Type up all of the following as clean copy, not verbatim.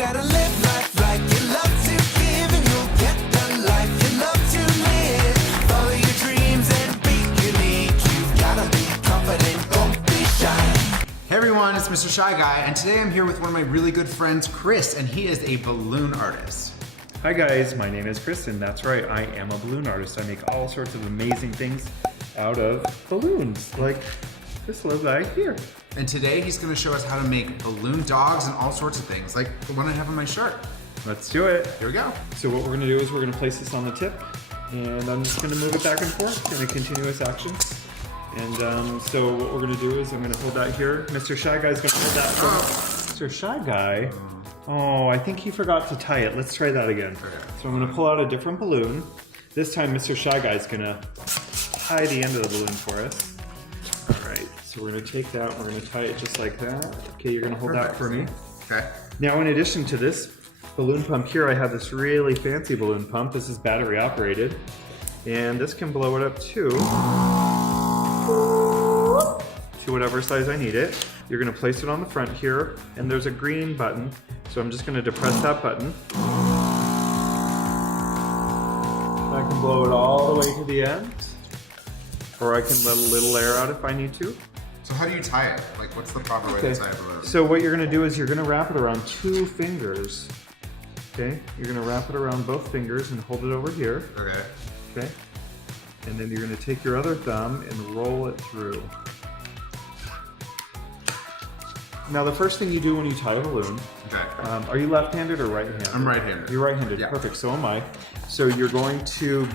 gotta live life like you love to give, and you'll get the life you love to live. Follow your dreams and be unique. You've gotta be confident, don't be shy. Hey everyone, it's Mr. Shy Guy, and today I'm here with one of my really good friends, Chris, and he is a balloon artist. Hi guys, my name is Chris, and that's right, I am a balloon artist. I make all sorts of amazing things out of balloons, like this little guy here. And today he's going to show us how to make balloon dogs and all sorts of things, like the one I have on my shirt. Let's do it. Here we go. So what we're going to do is we're going to place this on the tip, and I'm just going to move it back and forth in a continuous action. And so what we're going to do is I'm going to hold that here. Mr. Shy Guy is going to hold that for Mr. Shy Guy. Oh, I think he forgot to tie it. Let's try that again. Okay. So I'm going to pull out a different balloon. This time Mr. Shy Guy is going to tie the end of the balloon for us. All right, so we're going to take that, we're going to tie it just like that. Okay, you're going to hold that for me. Okay. Now in addition to this balloon pump here, I have this really fancy balloon pump. This is battery operated, and this can blow it up to whatever size I need it. You're going to place it on the front here, and there's a green button, so I'm just going to depress that button. I can blow it all the way to the end, or I can let a little air out if I need to. So how do you tie it? Like, what's the proper way to tie a balloon? So what you're going to do is you're going to wrap it around 2 fingers. Okay? You're going to wrap it around both fingers and hold it over here. Okay. Okay? And then you're going to take your other thumb and roll it through. Now the first thing you do when you tie a balloon, are you left-handed or right-handed? I'm right-handed. You're right-handed, yeah. Perfect, so am I. So you're going to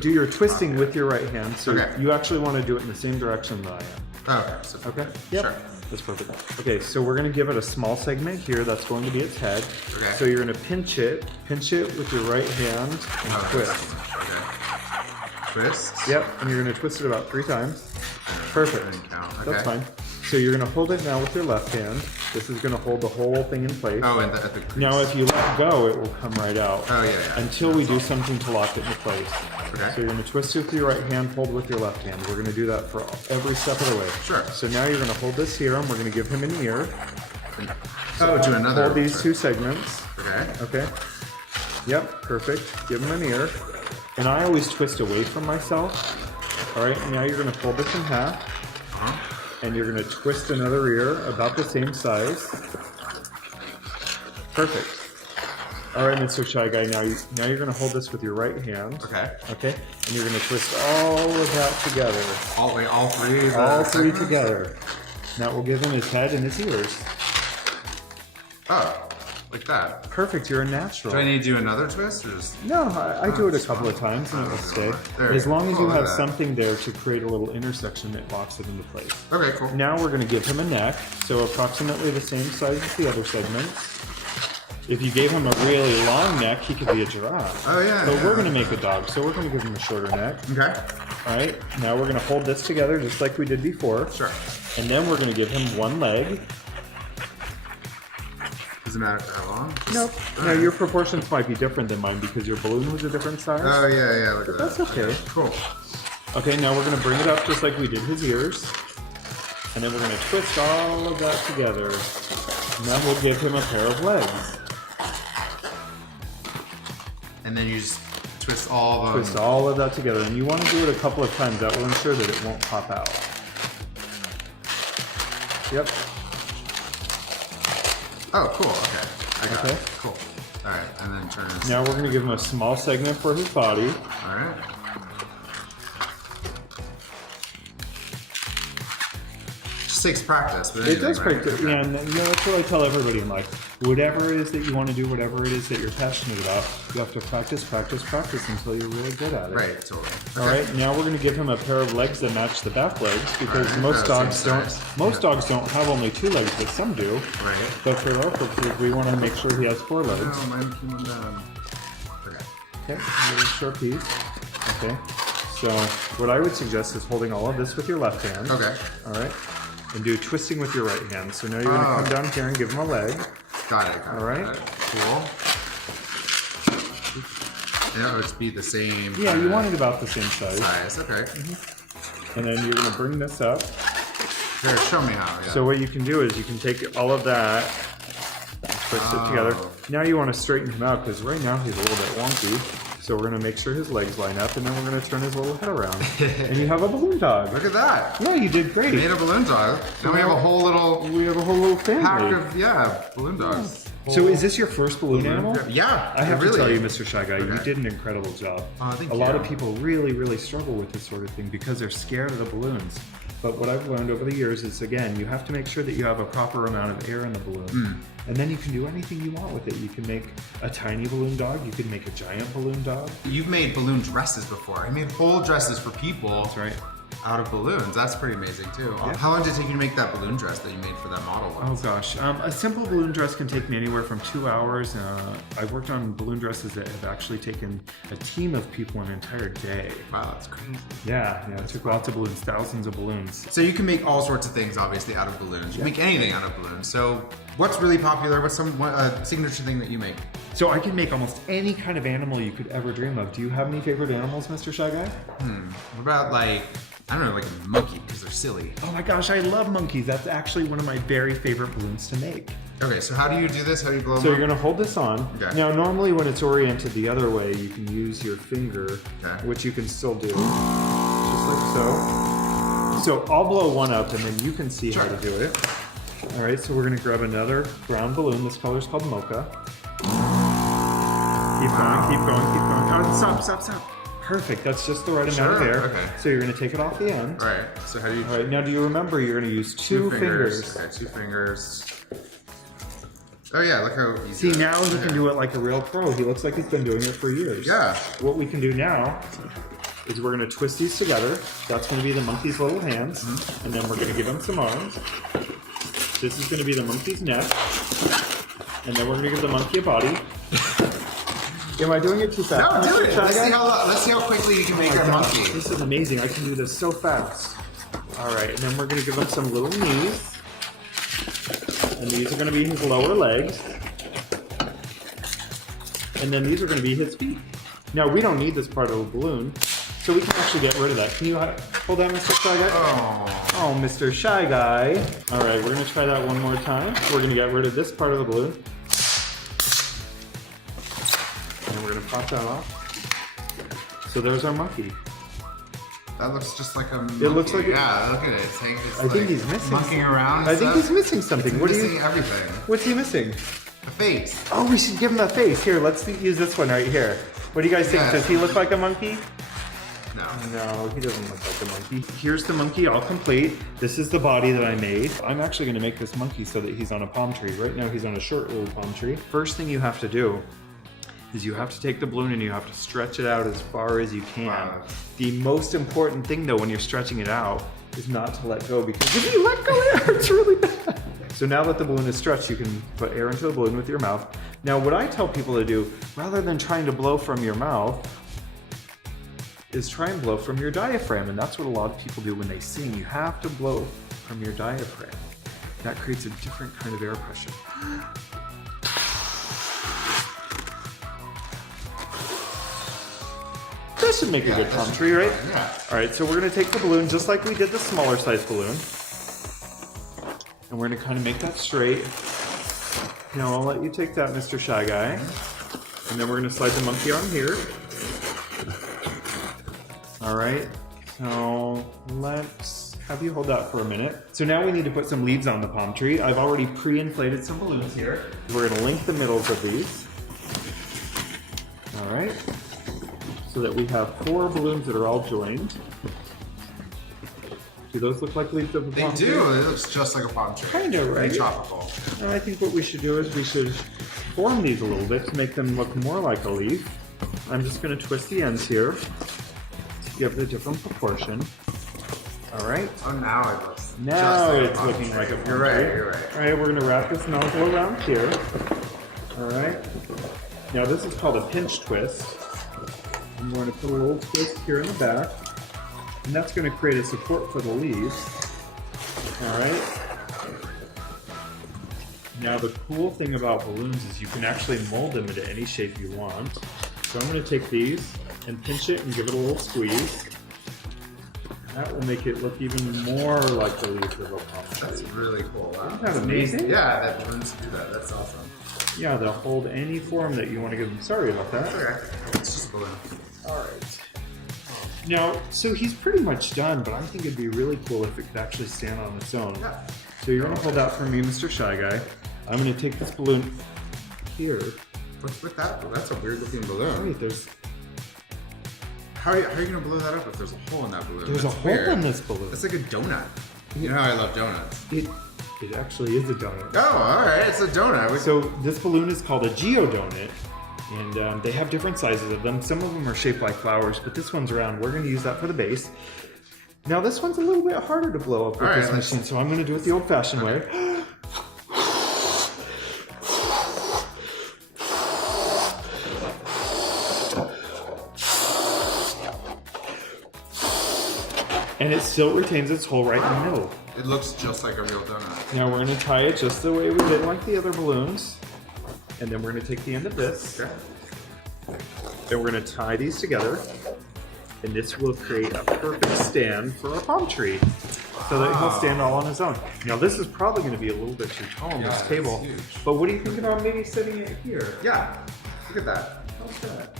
do your twisting with your right hand, so you actually want to do it in the same direction that I am. Okay. So, okay? Yep. Sure. That's perfect. Okay, so we're going to give it a small segment here, that's going to be its head. Okay. So you're going to pinch it with your right hand and twist. Okay. Twist? Yep, and you're going to twist it about 3 times. Perfect. Okay. That's fine. So you're going to hold it now with your left hand. This is going to hold the whole thing in place. Oh, and at the crease. Now if you let go, it will come right out. Oh, yeah. Until we do something to lock it into place. Okay. So you're going to twist it with your right hand, hold with your left hand. We're going to do that for every step of the way. Sure. So now you're going to hold this here, and we're going to give him an ear. So do another. Hold these 2 segments. Okay. Okay. Yep, perfect. Give him an ear. And I always twist away from myself. All right, now you're going to fold this in half. And you're going to twist another ear about the same size. Perfect. All right, Mr. Shy Guy, now you're going to hold this with your right hand. Okay. Okay? And you're going to twist all of that together. All 3? All 3 together. Now we'll give him his head and his ears. Oh, like that. Perfect, you're a natural. Do I need to do another twist or just? No, I do it a couple of times and it will stay. As long as you have something there to create a little intersection that locks it into place. Okay, cool. Now we're going to give him a neck, so approximately the same size as the other segments. If you gave him a really long neck, he could be a giraffe. Oh yeah. But we're going to make a dog, so we're going to give him a shorter neck. Okay. All right, now we're going to hold this together just like we did before. Sure. And then we're going to give him 1 leg. Does it matter how long? Nope. Now your proportions might be different than mine because your balloon was a different size. Oh yeah, look at that. That's okay. Cool. Okay, now we're going to bring it up just like we did his ears. And then we're going to twist all of that together. And then we'll give him a pair of legs. And then you just twist all of them. Twist all of that together. And you want to do it a couple of times. That will ensure that it won't pop out. Yep. Oh, cool. Okay. I got it. Cool. All right, and then turn this. Now we're going to give him a small segment for his body. All right. Just takes practice. But It does right? practice. Yeah, and that's what I tell everybody in life. Whatever it is that you want to do, whatever it is that you're passionate about, you have to practice until you're really good at it. Right, totally. Okay. All right, now we're going to give him a pair of legs that match the back legs because most dogs don't have only 2 legs, but some do. Right. But for our purposes, we want to make sure he has 4 legs. No, mine came down. Okay. Okay, a little short piece. Okay. So what I would suggest is holding all of this with your left hand. Okay. All right. And do twisting with your right hand. So now you're going to come down here and give him a leg. Got it. All right. Cool. And it would be the same. Yeah, you want it about the same size. Okay. And then you're going to bring this up. Here, show me how. Yeah. So what you can do is you can take all of that twist it together. Now you want to straighten him out because right now he's a little bit wonky. So we're gonna make sure his legs line up, and then we're gonna turn his little head around, and you have a balloon dog. Look at that. Yeah, you did great. We made a balloon dog. Now we have a whole little family. pack of balloon dogs. So is this your first balloon animal? Yeah, I have really. to tell you, Mr. Shy Guy, you Okay. did an incredible job. Oh, thank a lot you. of people really struggle with this sort of thing because they're scared of the balloons. But what I've learned over the years is, again, you have to make sure that you have a proper amount of air in the balloon. And then you can do anything you want with it. You can make a tiny balloon dog. You can make a giant balloon dog. You've made balloon dresses before. I made whole dresses for people. That's right. Out of balloons. That's pretty amazing too. Yeah. How long did it take you to make that balloon dress that you made for that model Oh once? gosh, a simple balloon dress can take me anywhere from 2 hours. I've worked on balloon dresses that have actually taken a team of people an entire day. Wow, that's crazy. Yeah, it took lots of balloons, thousands of balloons. So you can make all sorts of things, obviously, out of balloons. You can make anything out of balloons. So what's really popular? What's some signature thing that you make? So I can make almost any kind of animal you could ever dream of. Do you have any favorite animals, Mr. Shy Guy? What about like, I don't know, like a monkey, because they're silly. Oh my gosh, I love monkeys. That's actually one of my very favorite balloons to make. Okay, so how do you do this? How do you blow them So up? you're gonna hold this on. Okay. Now normally when it's oriented the other way, you can use your finger, Okay. which you can still do, just like so. So I'll blow one up and then you can see how Sure. to do it. All right, so we're gonna grab another brown balloon. This color is called mocha. Keep going, keep going, keep going. Oh, stop. Perfect, that's just the right amount of Sure, air. okay. So you're gonna take it off the end. All right, so how do you... All right, now do you remember you're gonna use two fingers. Okay, 2 fingers. Oh yeah, look how easy. See, that now is. he can do it like a real pro. He looks like he's been doing it for years. Yeah. What we can do now is we're gonna twist these together. That's gonna be the monkey's little hands. And then we're gonna give him some arms. This is gonna be the monkey's neck. And then we're gonna give the monkey a body. Am I doing it too fast? No, do Mr. it. Shy Let's Guy? see how quickly you can make Oh our my gosh, monkey. This is amazing. I can do this so fast. All right, and then we're gonna give him some little knees. And these are gonna be his lower legs. And then these are gonna be his feet. Now we don't need this part of the balloon, so we can actually get rid of that. Can you hold on, Mr. Shy Guy? Oh. Oh, Mr. Shy Guy. All right, we're gonna try that one more time. We're gonna get rid of this part of the balloon. And we're gonna pop that off. So there's our monkey. That looks just like a monkey. It looks like it- Yeah, look at it. It's I think he's missing monkeying something. around and I think stuff. he's missing something. He's What are missing you? everything. What's he missing? The face. Oh, we should give him a face. Here, let's use this one right here. What do you guys think? Yeah. Does he look like a monkey? No. No, he doesn't look like a monkey. Here's the monkey all complete. This is the body that I made. I'm actually gonna make this monkey so that he's on a palm tree. Right now he's on a short little palm tree. First thing you have to do is you have to take the balloon and you have to stretch it out as far as you can. Wow. The most important thing though when you're stretching it out is not to let go, because if you let go it hurts really bad. So now that the balloon is stretched, you can put air into the balloon with your mouth. Now what I tell people to do, rather than trying to blow from your mouth, is try and blow from your diaphragm, and that's what a lot of people do when they sing. You have to blow from your diaphragm. That creates a different kind of air pressure. This should make a good palm tree, right? Yeah. All right, so we're gonna take the balloon just like we did the smaller size balloon, and we're gonna kind of make that straight. Now I'll let you take that, Mr. Shy Guy, and then we're gonna slide the monkey on here. All right, so let's have you hold that for a minute. So now we need to put some leaves on the palm tree. I've already pre-inflated some balloons here. We're gonna link the middles of these. All right, so that we have 4 balloons that are all joined. Do those look like leaves of a They palm tree? do. It looks just like a palm tree. Kinda, right? Very tropical. And I think what we should do is we should form these a little bit to make them look more like a leaf. I'm just gonna twist the ends here to give it a different proportion. All right, Oh, now it looks now just like a it's palm looking tree. like a palm You're right, tree. you're right. All right, we're gonna wrap this nozzle around here. All right, now this is called a pinch twist. I'm going to put a little twist here in the back, and that's gonna create a support for the leaves. All right. Now the cool thing about balloons is you can actually mold them into any shape you want. So I'm going to take these and pinch it and give it a little squeeze. That will make it look even more like the leaf of a palm tree. That's really cool. Wow. Isn't that amazing? Yeah, that balloons do that. That's awesome. Yeah, they'll hold any form that you want to give them. Sorry about that. Okay. It's just a balloon. All right. Now, so he's pretty much done, but I think it'd be really cool if it could actually stand on its own. Yeah. So you're gonna hold out for me, Mr. Shy Guy. I'm gonna take this balloon here. What's with that? That's a weird looking balloon. Wait, there's How are you gonna blow that up if there's a hole in that balloon? a That's hole weird. in this balloon. It's like a donut. You know how I love donuts. It actually is a donut. Oh, all right, it's a donut. So this balloon is called a geodonut, and they have different sizes of them. Some of them are shaped like flowers, but this one's round. We're going to use that for the base. Now this one's a little bit harder to blow up with this machine, so I'm going to do it the old-fashioned way. And it still retains its hole right in the middle. It looks just like a real donut. Now we're going to tie it just the way we did like the other balloons. And then we're going to take the end of this. Okay. Then we're going to tie these together. And this will create a perfect stand for a palm tree. So that he'll stand all on his own. Now this is probably going to be a little bit too tall on this it's table. huge. But what do you think about maybe setting it here? Yeah, look at that. How's that?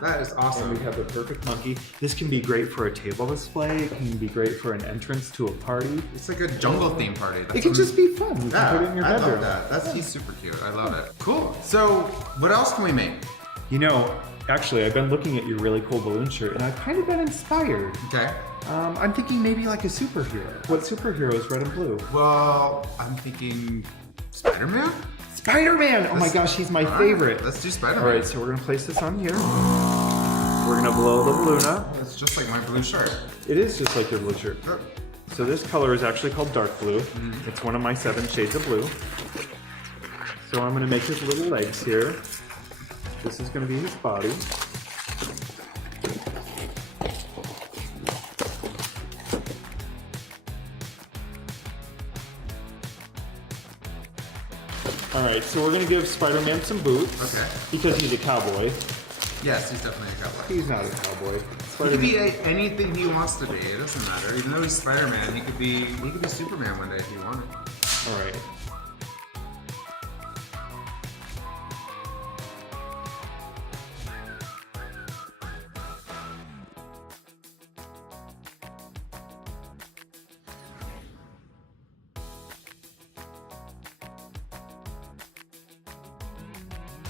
That is And awesome. we have the perfect monkey. This can be great for a table display. It can be great for an entrance to a party. It's like a jungle theme party. It can just be fun. You Yeah, can put it in your I bedroom. love that. He's super cute. I love it. Cool. So, what else can we make? You know, actually, I've been looking at your really cool balloon shirt, and I've kind of been inspired. Okay. I'm thinking maybe like a superhero. What superhero is red and blue? Well, I'm thinking Spider-Man. Spider-Man! Oh my gosh, he's my All right, favorite. let's do Spider-Man. All right, so we're gonna place this on here. We're gonna blow the balloon up. It's just like my blue shirt. It is just like your blue shirt. Oh, So this color is actually called dark blue. It's one of my 7 shades of blue. So I'm gonna make his little legs here. This is gonna be his body. All right, so we're gonna give Spider-Man some boots. Okay. Because he's a cowboy. Yes, he's definitely a cowboy. He's not a cowboy. He could be anything he wants to be. It doesn't matter. Even though he's Spider-Man, he could be Superman one day if he wanted. All right.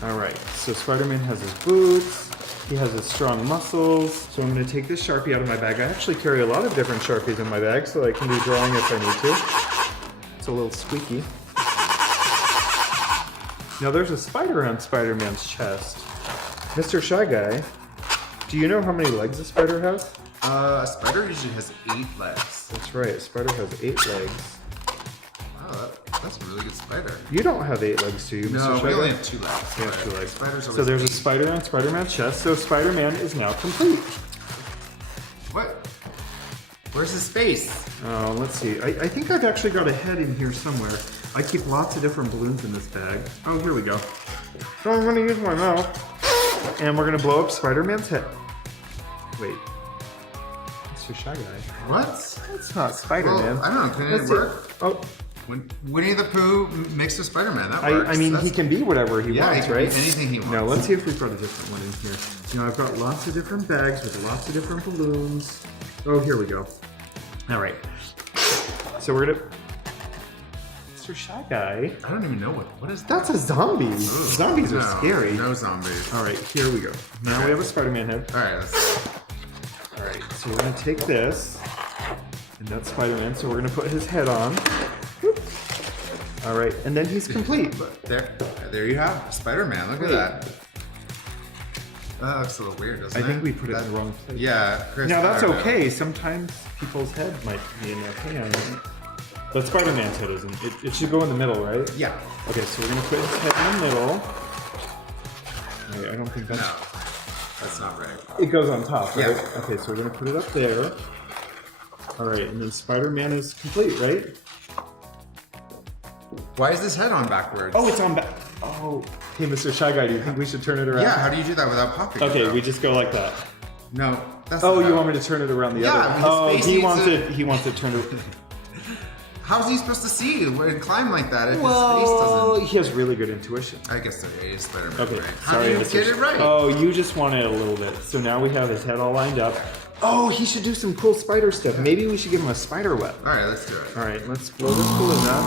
All right, so Spider-Man has his boots, he has his strong muscles. So I'm gonna take this Sharpie out of my bag. I actually carry a lot of different Sharpies in my bag so I can do drawing if I need to. It's a little squeaky. Now there's a spider on Spider-Man's chest. Mr. Shy Guy, do you know how many legs a spider has? A spider usually has 8 legs. That's right, a spider has 8 legs. Wow, that's a really good spider. You don't have 8 legs, do you, Mr. No, Shy we Guy? only have 2 legs. You have but 2 legs. Spiders So always there's a 8. spider on Spider-Man's chest, so Spider-Man is now complete. What? Where's his face? Oh, let's see. I think I've actually got a head in here somewhere. I keep lots of different balloons in this bag. Oh, here we go. So I'm gonna use my mouth, and we're gonna blow up Spider-Man's head. Wait. Mr. Shy Guy. What? That's not Spider-Man. Well, I don't know. Can Let's it see. work? Oh, Winnie the Pooh mixed with Spider-Man. That works. I mean, That's- he can be whatever he Yeah, he wants, can be right? anything he wants. Now, let's see if we've got a different one in here. Now, I've got lots of different bags with lots of different balloons. Oh, here we go. All right. So we're gonna... Mr. Shy Guy. I don't even know what is that. That's a zombie. Ooh, Zombies are no, scary. No zombies. All right, here we go. Now Okay. we have a Spider-Man head. All right, let's. All right, so we're gonna take this, and that's Spider-Man. So we're gonna put his head on. Whoop. All right, and then he's complete. There you have Spider-Man. Look Wait. at that. That looks a little weird, doesn't it? I think we put it in the wrong place. Yeah, Chris. Now that's I don't know. okay. Sometimes people's head might be in their hand. But Spider-Man's head isn't. It should go in the middle, right? Yeah. Okay, so we're gonna put his head in the middle. Wait, I don't think that's. No, that's not right. It goes on top, right? Yeah. Okay, so we're gonna put it up there. All right, and then Spider-Man is complete, right? Why is this head on backwards? Oh, it's on back. Oh, hey, Mr. Shy Guy, do you think we should turn it around? Yeah. How do you do that without popping? Okay, it, we just go like that. No, that's. Oh, not you how- want me to turn it around the Yeah, other? because Oh, space he needs wants to- it. He wants it turned. How's he supposed to see and climb like that if his face Well, doesn't? he has really good intuition. I guess it is Spider-Man, Okay, right? How sorry, do you Mr. get it right? Oh, you just wanted a little bit. So now we have his head all lined up. Oh, he should do some cool spider stuff. Maybe we should give him a spider web. All right, let's do it. All right, let's blow this balloon up.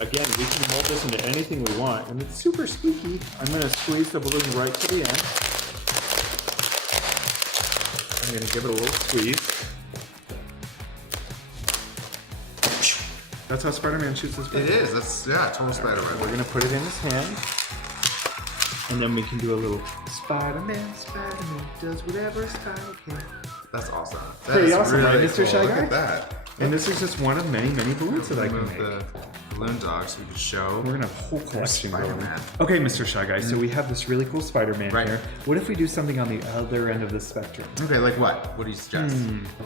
Again, we can mold this into anything we want, and it's super squeaky. I'm gonna squeeze the balloon right to the end. I'm gonna give it a little squeeze. That's how Spider-Man shoots his It is. That's total Spider-Man. We're gonna put it in his hand, and then we can do a little Spider-Man. Spider-Man does whatever Spider can. That's awesome. That Pretty is awesome, right, really Mr. cool. Shy Look Guy? at that. And this is just one of many, many balloons that I can Remove make. the balloon dog so we can show. We're gonna have a whole collection going. Spider-Man. Okay, Mr. Shy Guy, so we have this really cool Spider-Man Right. here. What if we do something on the other end of the spectrum? Okay, like what? What do you suggest?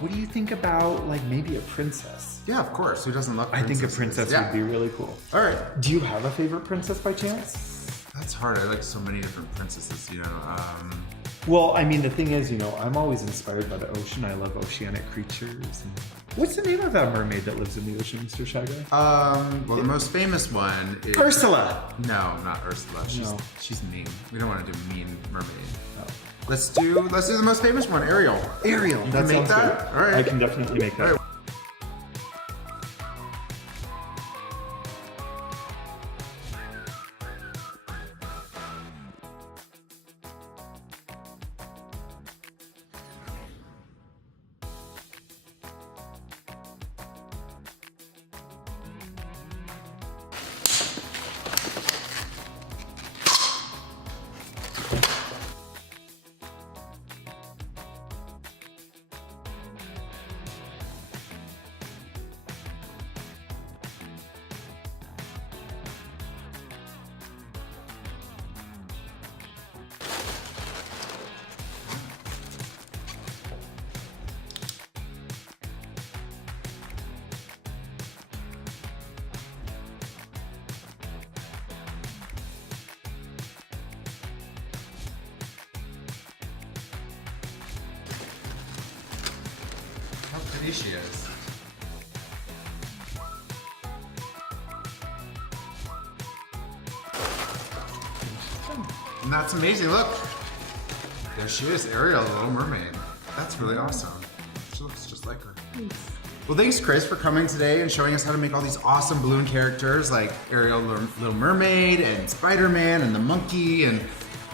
What do you think about, like, maybe a princess? Yeah, of course. Who doesn't love I think a princesses? princess would be really cool. All right. Do you have a favorite princess by chance? That's hard. I like so many different princesses, you know. Well, I mean, the thing is, you know, I'm always inspired by the ocean. I love oceanic creatures. And what's the name of that mermaid that lives in the ocean, Mr. Shy Guy? Well, the most famous one is Ursula! No, not Ursula. She's mean. We don't want to do mean mermaid. Oh. Let's do the most famous one, Ariel. Ariel. You That can make sounds that? good. All right. I can definitely make that. All right. How pretty she is. And that's amazing. Look. There she is, Ariel, the Little Mermaid. That's really awesome. She looks just like her. Well, thanks, Chris, for coming today and showing us how to make all these awesome balloon characters like Ariel, Little Mermaid, and Spider-Man, and the monkey, and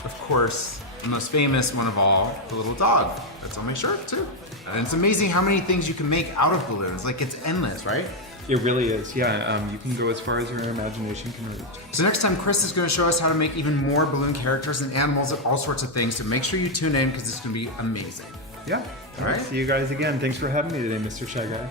of course, the most famous one of all, the little dog. That's on my shirt, too. And it's amazing how many things you can make out of balloons. Like, it's endless, right? It really is, yeah. You can go as far as your imagination can reach. So next time, Chris is going to show us how to make even more balloon characters and animals and all sorts of things. So make sure you tune in because it's going to be amazing. Yeah. All right. See you guys again. Thanks for having me today, Mr. Shy Guy.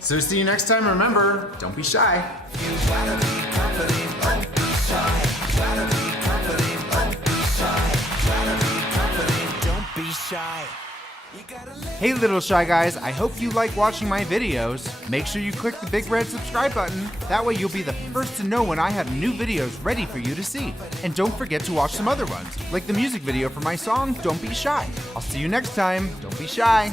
So see you next time. Remember, don't be shy. You gotta be confident, don't be shy. Gotta be confident, don't be shy. Gotta be confident, don't be shy. You gotta let Hey little Shy Guys, I hope you like watching my videos. Make sure you click the big red subscribe button. That way you'll be the first to know when I have new videos ready for you to see. And don't forget to watch some other ones, like the music video for my song, Don't Be Shy. I'll see you next time. Don't be shy.